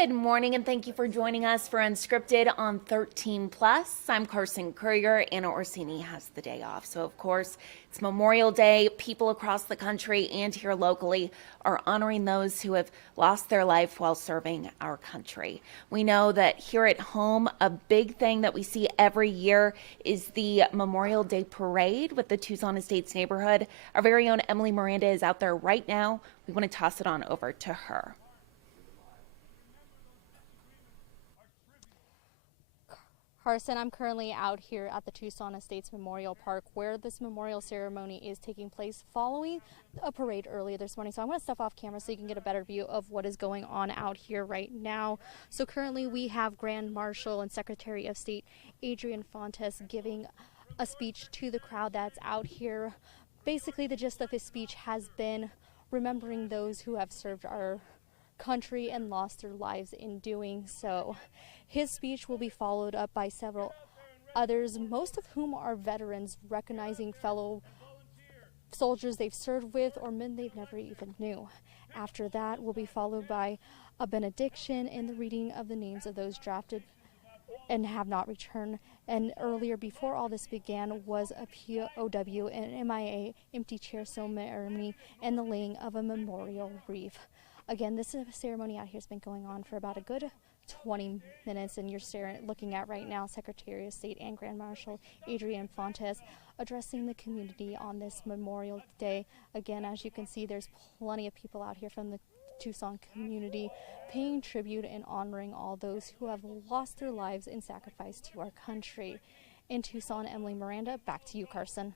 Good morning, and thank you for joining us for Unscripted on 13 Plus. I'm Carson Courier. Anna Orsini has the day off. So, of course, it's Memorial Day. People across the country and here locally are honoring those who have lost their life while serving our country. We know that here at home, a big thing that we see every year is the Memorial Day Parade with the Tucson Estates neighborhood. Our very own Emily Miranda is out there right now. We want to toss it on over to her. Carson, I'm currently out here at the Tucson Estates Memorial Park where this memorial ceremony is taking place following a parade earlier this morning. So I'm going to step off camera so you can get a better view of what is going on out here right now. So currently we have Grand Marshal and Secretary of State Adrian Fontes giving a speech to the crowd that's out here. Basically, the gist of his speech has been remembering those who have served our country and lost their lives in doing so. His speech will be followed up by several others, most of whom are veterans, recognizing fellow soldiers they've served with or men they've never even knew. After that will be followed by a benediction and the reading of the names of those drafted and have not returned. And earlier, before all this began, was a POW and MIA empty chair ceremony and the laying of a memorial wreath. Again, this ceremony out here has been going on for about a good 20 minutes, and you're looking at right now Secretary of State and Grand Marshal Adrian Fontes addressing the community on this Memorial Day. Again, as you can see, there's plenty of people out here from the Tucson community paying tribute and honoring all those who have lost their lives in sacrifice to our country. In Tucson, Emily Miranda, back to you, Carson.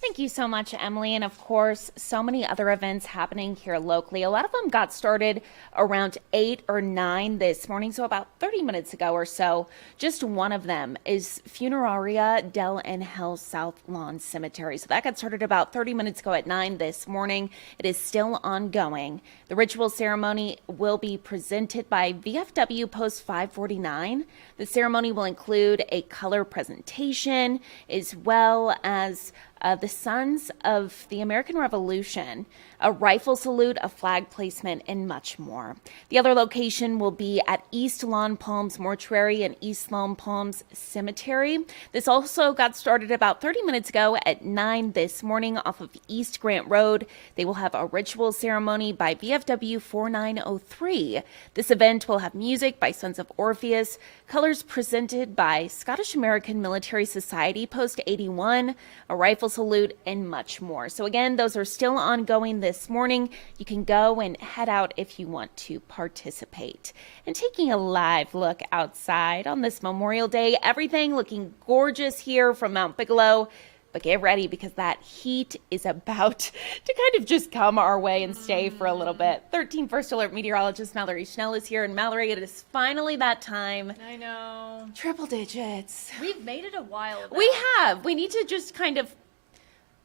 Thank you so much, Emily. And of course, so many other events happening here locally. A lot of them got started around 8 or 9 this morning, so about 30 minutes ago or so. Just one of them is Funeraria Del Angel South Lawn Cemetery. So that got started about 30 minutes ago at 9 this morning. It is still ongoing. The ritual ceremony will be presented by VFW Post 549. The ceremony will include a color presentation as well as the Sons of the American Revolution, a rifle salute, a flag placement, and much more. The other location will be at East Lawn Palms Mortuary and East Lawn Palms Cemetery. This also got started about 30 minutes ago at 9 this morning off of East Grant Road. They will have a ritual ceremony by VFW 4903. This event will have music by Sons of Orpheus, colors presented by Scottish American Military Society Post 81, a rifle salute, and much more. So again, those are still ongoing this morning. You can go and head out if you want to participate. And taking a live look outside on this Memorial Day, everything looking gorgeous here from Mount Bigelow. But get ready because that heat is about to kind of just come our way and stay for a little bit. 13 First Alert meteorologist Mallory Schnell is here. And Mallory, it is finally that time. I know. Triple digits. We've made it a while back. We have. We need to just kind of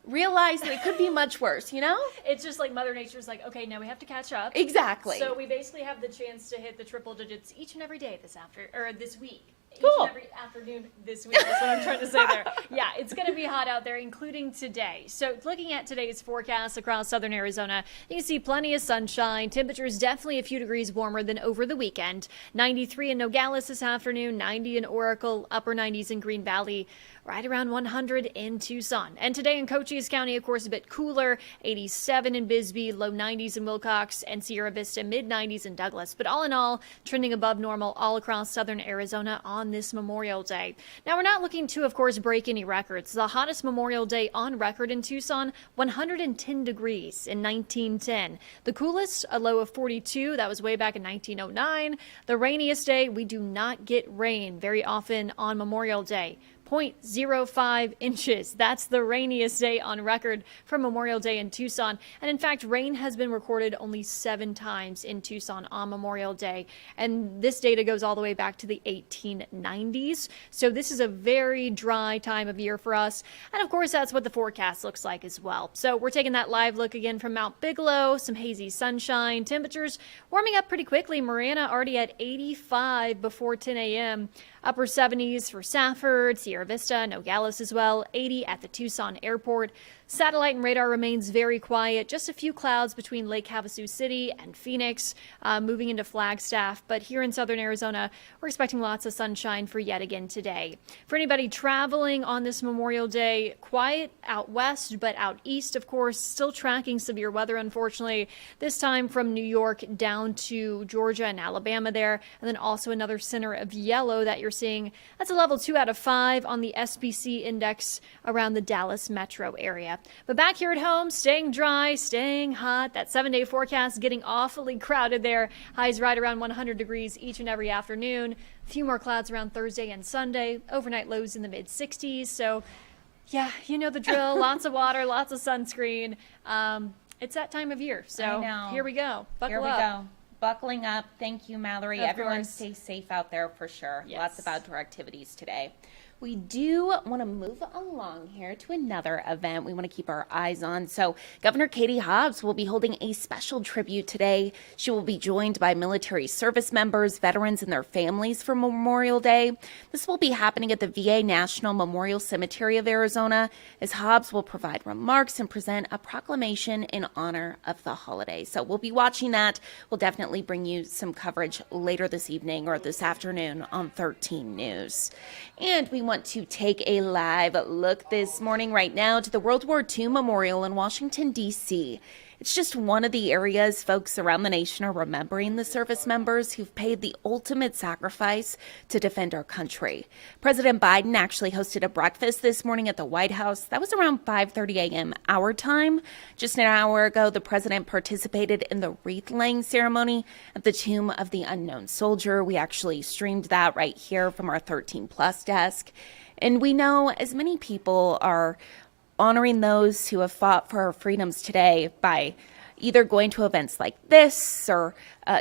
realize that it could be much worse, you know? It's just like Mother Nature's like, okay, now we have to catch up. Exactly. So we basically have the chance to hit the triple digits each and every day this week. Cool. Each and every afternoon this week. That's what I'm trying to say there. Yeah, it's going to be hot out there, including today. So looking at today's forecast across southern Arizona, you can see plenty of sunshine. Temperatures definitely a few degrees warmer than over the weekend. 93 in Nogales this afternoon, 90 in Oracle, upper 90s in Green Valley, right around 100 in Tucson. And today in Cochise County, of course, a bit cooler, 87 in Bisbee, low 90s in Wilcox, and Sierra Vista, mid 90s in Douglas. But all in all, trending above normal all across southern Arizona on this Memorial Day. Now, we're not looking to, of course, break any records. The hottest Memorial Day on record in Tucson, 110 degrees in 1910. The coolest, a low of 42. That was way back in 1909. The rainiest day, we do not get rain very often on Memorial Day. 0.05 inches. That's the rainiest day on record for Memorial Day in Tucson. And in fact, rain has been recorded only 7 times in Tucson on Memorial Day. And this data goes all the way back to the 1890s. So this is a very dry time of year for us. And of course, that's what the forecast looks like as well. So we're taking that live look again from Mount Bigelow, some hazy sunshine, temperatures warming up pretty quickly. Marana already at 85 before 10 a.m. Upper 70s for Safford, Sierra Vista, Nogales as well. 80 at the Tucson airport. Satellite and radar remains very quiet. Just a few clouds between Lake Havasu City and Phoenix, moving into Flagstaff. But here in southern Arizona, we're expecting lots of sunshine for yet again today. For anybody traveling on this Memorial Day, quiet out west, but out east, of course, still tracking severe weather, unfortunately. This time from New York down to Georgia and Alabama there. And then also another center of yellow that you're seeing. That's a level 2 out of 5 on the SPC index around the Dallas metro area. But back here at home, staying dry, staying hot. That 7-day forecast getting awfully crowded there. Highs right around 100 degrees each and every afternoon. A few more clouds around Thursday and Sunday. Overnight lows in the mid-60s. So, yeah, you know the drill. Lots of water, lots of sunscreen. It's that time of year. So here we go. Buckle up. Buckling up. Thank you, Mallory. Of Everyone course. stay safe out there for sure. Yes. Lots of outdoor activities today. We do want to move along here to another event we want to keep our eyes on. So Governor Katie Hobbs will be holding a special tribute today. She will be joined by military service members, veterans, and their families for Memorial Day. This will be happening at the VA National Memorial Cemetery of Arizona, as Hobbs will provide remarks and present a proclamation in honor of the holiday. So we'll be watching that. We'll definitely bring you some coverage later this evening or this afternoon on 13 News. And we want to take a live look this morning right now to the World War II Memorial in Washington, D.C. It's just one of the areas folks around the nation are remembering the service members who've paid the ultimate sacrifice to defend our country. President Biden actually hosted a breakfast this morning at the White House. That was around 5:30 a.m. our time. Just an hour ago, the president participated in the wreath-laying ceremony at the Tomb of the Unknown Soldier. We actually streamed that right here from our 13 Plus desk. And we know as many people are honoring those who have fought for our freedoms today by either going to events like this or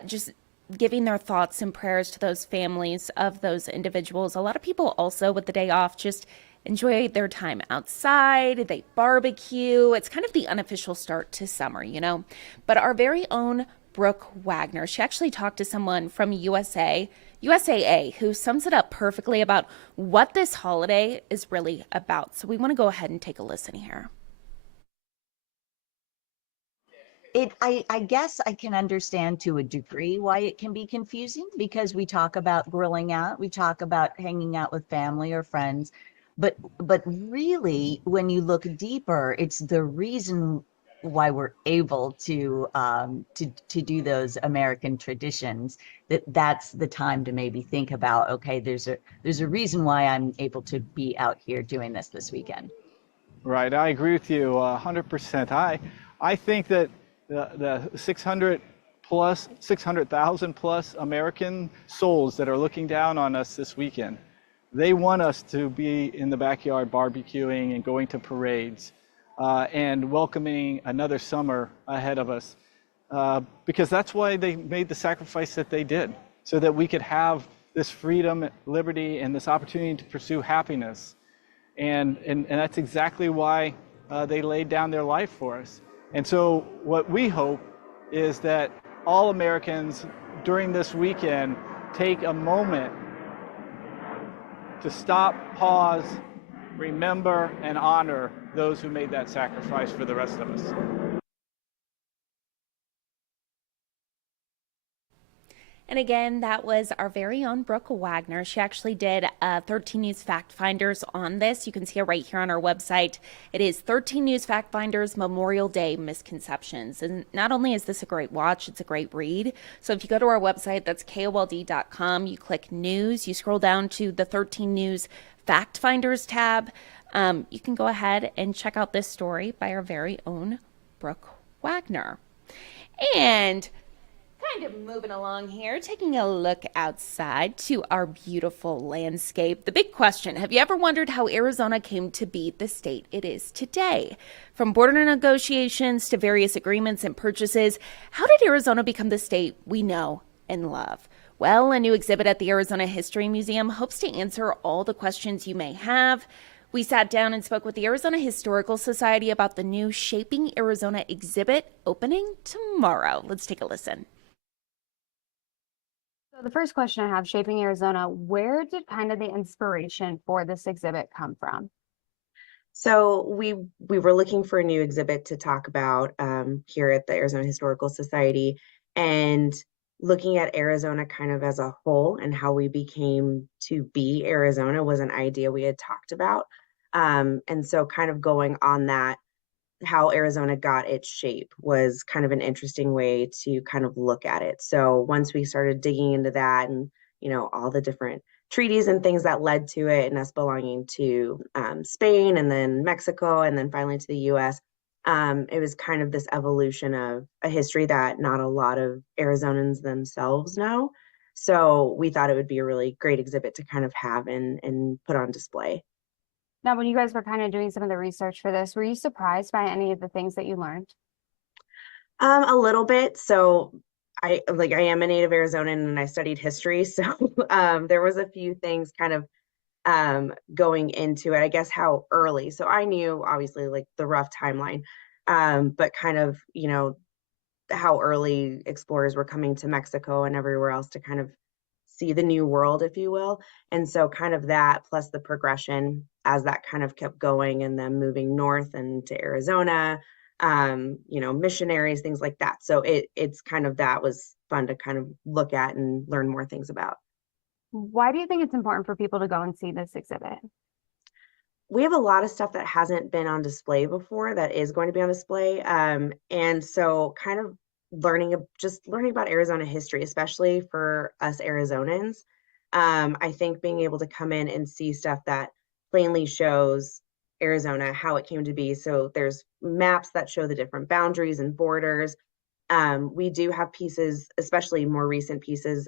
just giving their thoughts and prayers to those families of those individuals. A lot of people also with the day off just enjoy their time outside. They barbecue. It's kind of the unofficial start to summer, you know. But our very own Brooke Wagner, she actually talked to someone from USAA, who sums it up perfectly about what this holiday is really about. So we want to go ahead and take a listen here. I guess I can understand to a degree why it can be confusing, because we talk about grilling out, we talk about hanging out with family or friends, but really, when you look deeper, it's the reason why we're able to do those American traditions. That's the time to maybe think about, okay, there's a reason why I'm able to be out here doing this weekend. Right, I agree with you 100%. I think that the 600,000 plus American souls that are looking down on us this weekend, they want us to be in the backyard barbecuing and going to parades. And welcoming another summer ahead of us, because that's why they made the sacrifice that they did, so that we could have this freedom, liberty, and this opportunity to pursue happiness. And that's exactly why they laid down their life for us. And so what we hope is that all Americans during this weekend take a moment to stop, pause, remember, and honor those who made that sacrifice for the rest of us. And again, that was our very own Brooke Wagner. She actually did 13 News Fact Finders on this. You can see it right here on our website. It is 13 News Fact Finders Memorial Day Misconceptions. And not only is this a great watch, it's a great read. So if you go to our website, that's KOLD.com, you click News, you scroll down to the 13 News Fact Finders tab. You can go ahead and check out this story by our very own Brooke Wagner. And kind of moving along here, taking a look outside to our beautiful landscape. The big question, have you ever wondered how Arizona came to be the state it is today? From border negotiations to various agreements and purchases, how did Arizona become the state we know and love? Well, a new exhibit at the Arizona History Museum hopes to answer all the questions you may have. We sat down and spoke with the Arizona Historical Society about the new Shaping Arizona exhibit opening tomorrow. Let's take a listen. So the first question I have, Shaping Arizona, where did kind of the inspiration for this exhibit come from? So we were looking for a new exhibit to talk about here at the Arizona Historical Society, and looking at Arizona kind of as a whole and how we became to be Arizona was an idea we had talked about. And so kind of going on that, how Arizona got its shape was kind of an interesting way to kind of look at it. So once we started digging into that and, all the different treaties and things that led to it, and us belonging to Spain and then Mexico and then finally to the US, it was kind of this evolution of a history that not a lot of Arizonans themselves know. So we thought it would be a really great exhibit to kind of have and put on display. Now, when you guys were kind of doing some of the research for this, were you surprised by any of the things that you learned? A little bit. So I am a native Arizonan and I studied history. So there was a few things kind of going into it, I guess how early. So I knew obviously like the rough timeline, but kind of, how early explorers were coming to Mexico and everywhere else to kind of see the new world, if you will. And so kind of that plus the progression as that kind of kept going and then moving north and to Arizona, missionaries, things like that. So it's kind of that was fun to kind of look at and learn more things about. Why do you think it's important for people to go and see this exhibit? We have a lot of stuff that hasn't been on display before that is going to be on display. And so kind of just learning about Arizona history, especially for us Arizonans. I think being able to come in and see stuff that plainly shows Arizona, how it came to be. So there's maps that show the different boundaries and borders. We do have pieces, especially more recent pieces,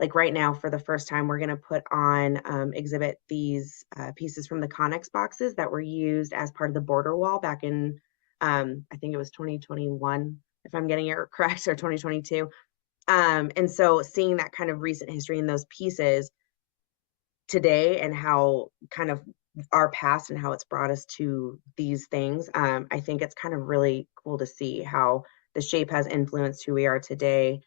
like right now for the first time we're going to put on exhibit these pieces from the Connex boxes that were used as part of the border wall back in I think it was 2021 if I'm getting it correct, or 2022. And so seeing that kind of recent history in those pieces today and how kind of our past and how it's brought us to these things, I think it's kind of really cool to see how the shape has influenced who we are today.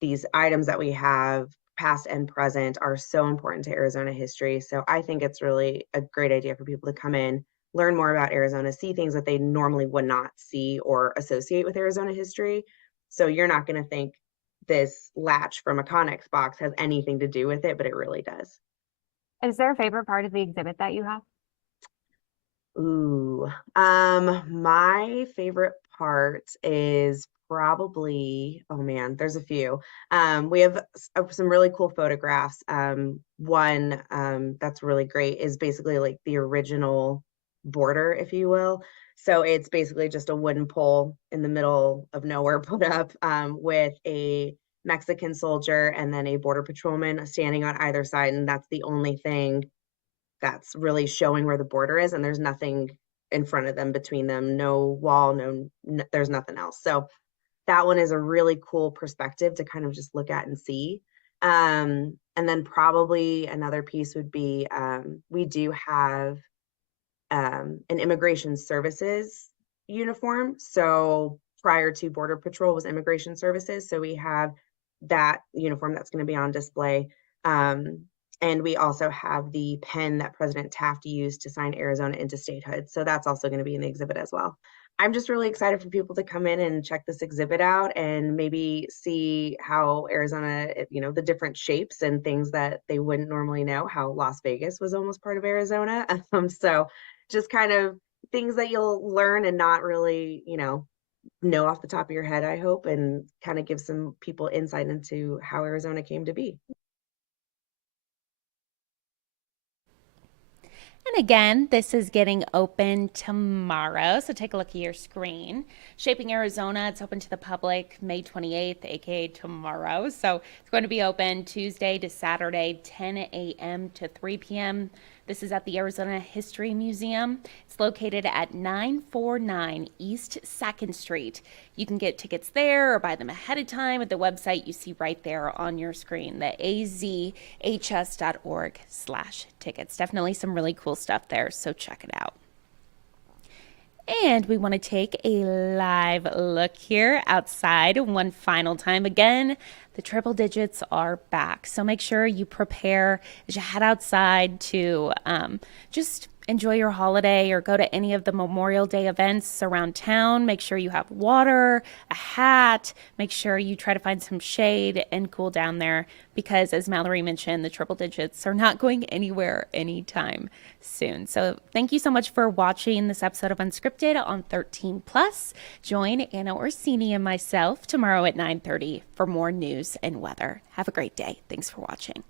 These items that we have, past and present, are so important to Arizona history. So I think it's really a great idea for people to come in, learn more about Arizona, see things that they normally would not see or associate with Arizona history. So you're not going to think this latch from a Connex box has anything to do with it, but it really does. Is there a favorite part of the exhibit that you have? Ooh, my favorite part is probably, oh man, there's a few. We have some really cool photographs. One that's really great is basically like the original border, if you will. So it's basically just a wooden pole in the middle of nowhere put up with a Mexican soldier and then a border patrolman standing on either side, and that's the only thing that's really showing where the border is, and there's nothing in front of them, between them, no wall, there's nothing else. So that one is a really cool perspective to kind of just look at and see. And then probably another piece would be we do have an immigration services uniform. So prior to Border Patrol was immigration services. So we have that uniform that's going to be on display. And we also have the pen that President Taft used to sign Arizona into statehood. So that's also going to be in the exhibit as well. I'm just really excited for people to come in and check this exhibit out and maybe see how Arizona, the different shapes and things that they wouldn't normally know, how Las Vegas was almost part of Arizona. So just kind of things that you'll learn and not really, know off the top of your head, I hope, and kind of give some people insight into how Arizona came to be. And again, this is getting open tomorrow, so take a look at your screen. Shaping Arizona, it's open to the public May 28th, aka tomorrow. So it's going to be open Tuesday to Saturday, 10 a.m. to 3 p.m. This is at the Arizona History Museum. It's located at 949 East 2nd Street. You can get tickets there or buy them ahead of time at the website you see right there on your screen, the azhs.org/tickets. Definitely some really cool stuff there, so check it out. And we want to take a live look here outside one final time. Again, the triple digits are back. So make sure you prepare as you head outside to just enjoy your holiday or go to any of the Memorial Day events around town. Make sure you have water, a hat. Make sure you try to find some shade and cool down there because, as Mallory mentioned, the triple digits are not going anywhere anytime soon. So thank you so much for watching this episode of Unscripted on 13 Plus. Join Anna Orsini and myself tomorrow at 9:30 for more news and weather. Have a great day. Thanks for watching.